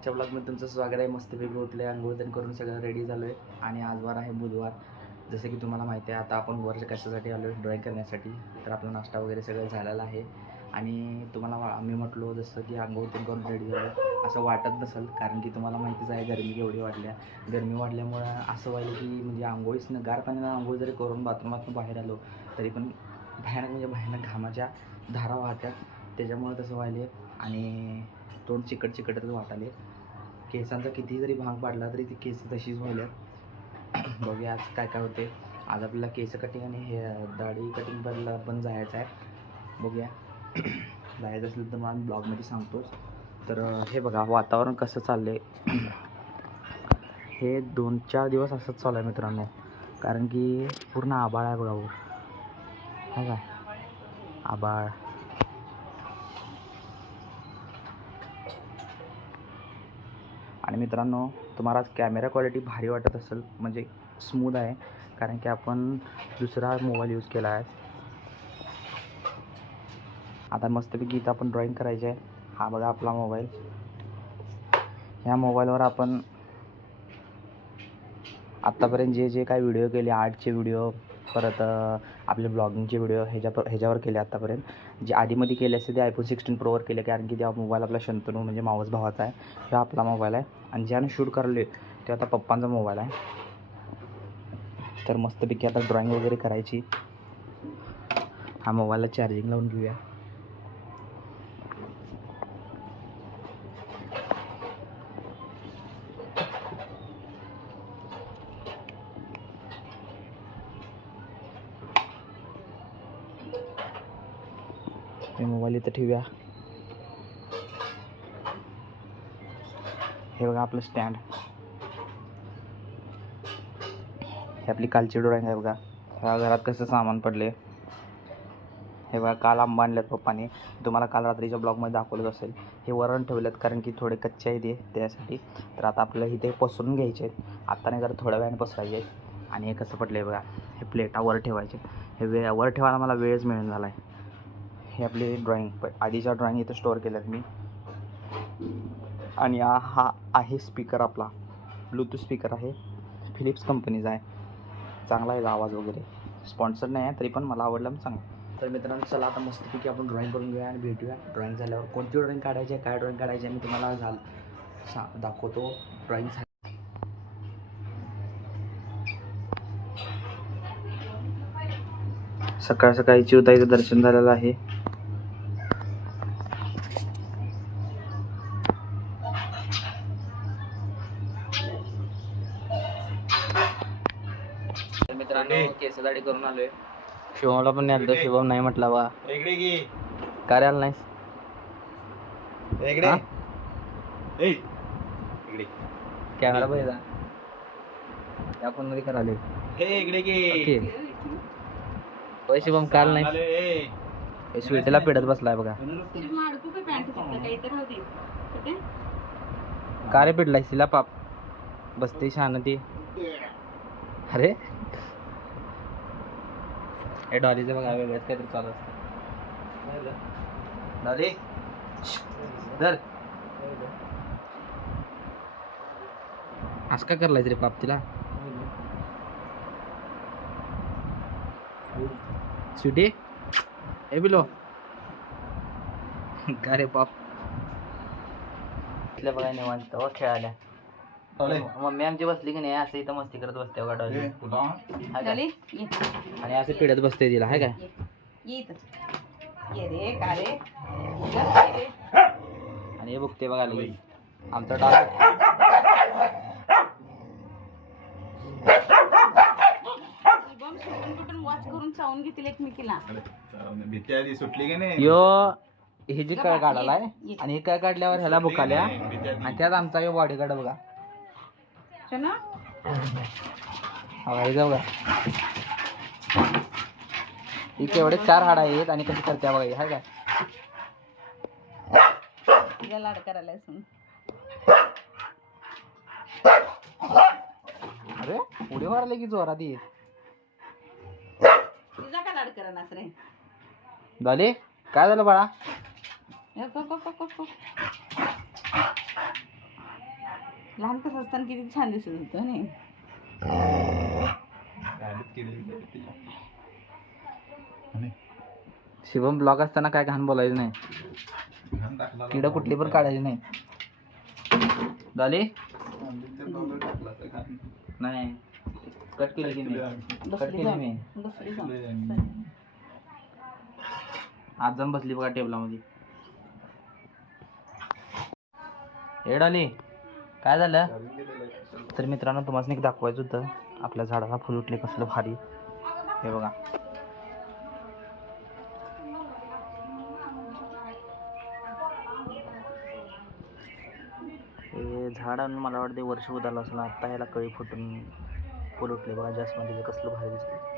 आजच्या ब्लॉगमध्ये तुमचं स्वागत आहे. मस्तपैकी उठले, अंघोळ करून सगळं रेडी झालो आहे आणि आज वार आहे बुधवार. जसं की तुम्हाला माहिती आहे, आता आपण वर कशासाठी आलो आहे, ड्रॉईंग करण्यासाठी. तर आपला नाश्ता वगैरे सगळं झालेला आहे आणि तुम्हाला मी म्हटलो जसं की अंघोळ करून रेडी झालो असं वाटत नसेल, कारण की तुम्हाला माहितीच आहे गरमी केवढी वाढल्या. गरमी वाढल्यामुळं असं व्हायलं की म्हणजे आंघोळीच गार पाण्यानं आंघोळ जरी करून बाथरूमातून बाहेर आलो तरी पण भयानक म्हणजे भयानक घामाच्या धारा वाहत्यात. त्याच्यामुळं तसं व्हायले आणि तोंड चिकटच वाटाले. केसांचा किती जरी भांग पाडला तरी ती केस तशीच व्हायल्यात. बघूया आज काय काय होते. आज आपल्याला केस कटिंग आणि हे दाढी कटिंग पण जायचं आहे. बघूया जायचं असेल तर मला ब्लॉगमध्ये सांगतोच. तर हे बघा वातावरण कसं चाललं आहे. हे 2-4 दिवस असंच चालू आहे मित्रांनो, कारण की पूर्ण आभाळ आहे बघा. काय काय आभाळ आणि मित्रांनो तुम्हाला कॅमेरा क्वालिटी भारी वाटत असेल, म्हणजे स्मूथ आहे, कारण की आपण दुसरा मोबाईल यूज केला आहे. आता मस्तपैकी इथं आपण ड्रॉईंग करायचे आहे. हा बघा आपला मोबाईल. ह्या मोबाईलवर आपण आत्तापर्यंत जे काय व्हिडिओ केले, आर्टचे व्हिडिओ, परत आपले ब्लॉगिंगचे व्हिडिओ ह्याच्यावर केले आत्तापर्यंत. जे आधीमध्ये केले असते ते iPhone 16 प्रोवर केले, कारण की त्या मोबाईल आपला शंतनू म्हणजे मावस भावाचा आहे. हा आपला मोबाईल आहे आणि ज्याने शूट करले ते आता पप्पांचा मोबाईल आहे. तर मस्तपैकी आता ड्रॉईंग वगैरे करायची. हा मोबाईलला चार्जिंग लावून घेऊया. हे मोबाईल इथं ठेवूया. हे बघा आपलं स्टँड. हे आपली कालची ड्रॉईंग आहे बघा. ह्या घरात कसं सामान पडले. हे बघा काल आंबा आणल्यात पप्पाने, तुम्हाला काल रात्रीच्या ब्लॉगमध्ये दाखवलंच असेल. हे वरण ठेवलेत कारण की थोडे कच्चे आहे ते त्यासाठी. तर आता आपल्याला इथे पसरून घ्यायचे आहेत. आता नाही जरा थोड्या वेळाने पसरायचे आहेत. आणि हे कसं पडलं आहे बघा, हे प्लेटा वर ठेवायचे. हे वर ठेवायला मला वेळच मिळून झाला आहे. हे आपली ड्रॉईंग आधीच्या ड्रॉईंग इथं स्टोअर केल्यात मी. आणि हा आहे स्पीकर आपला, ब्लूटूथ स्पीकर आहे, फिलिप्स कंपनीचा आहे. चांगला आहे आवाज वगैरे. स्पॉन्सर नाही आहे तरी पण मला आवडलं चांगलं. तर मित्रांनो चला आता मस्तपैकी आपण ड्रॉईंग करून घेऊया आणि भेटूया. ड्रॉईंग झाल्यावर कोणती ड्रॉईंग काढायची आहे, काय ड्रॉईंग काढायची आहे मी तुम्हाला दाखवतो. ड्रॉईंग सकाळ सकाळी चिवताईचं दर्शन झालेलं आहे. मित्रांनो केस दाढी करून आलोय. शिवमला पण नाही, शिवम नाही म्हटला बा. काय आलं नाहीस कॅमेरा बघा या फोन मध्ये कराले. शिवम काल नाही, स्वीटीला पिढत बसलाय बघा. का रे पिडलाय तिला पाप बसते शान ती. अरे हे डॉलीचं बघा वेगळंच काहीतरी चालू असतं. डॉली धर. असं का करलाय रे पाप तिला. स्वीटी हे बिलो का रे पाप. इथल्या बघा निवांत खेळायला. मम्मी आमची बसली की नाही असं इथं मस्ती करत बसते बघा डॉली. आणि असं पिढत बसते तिला हाय काय. आणि हे बघते बघा आमचा डॉग. यो ही जी कळ काढालाय आणि हे कळ काढल्यावर ह्याला भुकाल्या आणि त्यात आमचा यो बॉडी गार्ड बघा. बघा इथे एवढे 4 हाड आहेत आणि कशी करते बघा हाय काय. लाड करायला अरे उडी मारले की जोरात येत. झाले काय झालं बाळा. लहानपण असताना किती छान दिसत होतं नाही. शिवम ब्लॉग असताना काय घाण बोलायचं नाही, किड कुठली पण काढायची नाही. झाली नाही, कट केली की मी, कट केली मी. बसली जाऊन. आज जाऊन बसली बघा टेबलामध्ये. एडाली काय झालं तर मित्रांनो, तुम्हाला एक दाखवायचं होतं. आपल्या झाडाला फुल उठले कसलं भारी, हे बघा. हे झाड आणून मला वाटते वर्ष उदालं असेल. आता ह्याला कळी फुटून फुल उठले बघा. जास्वंदीचं कसलं भारी दिसतं.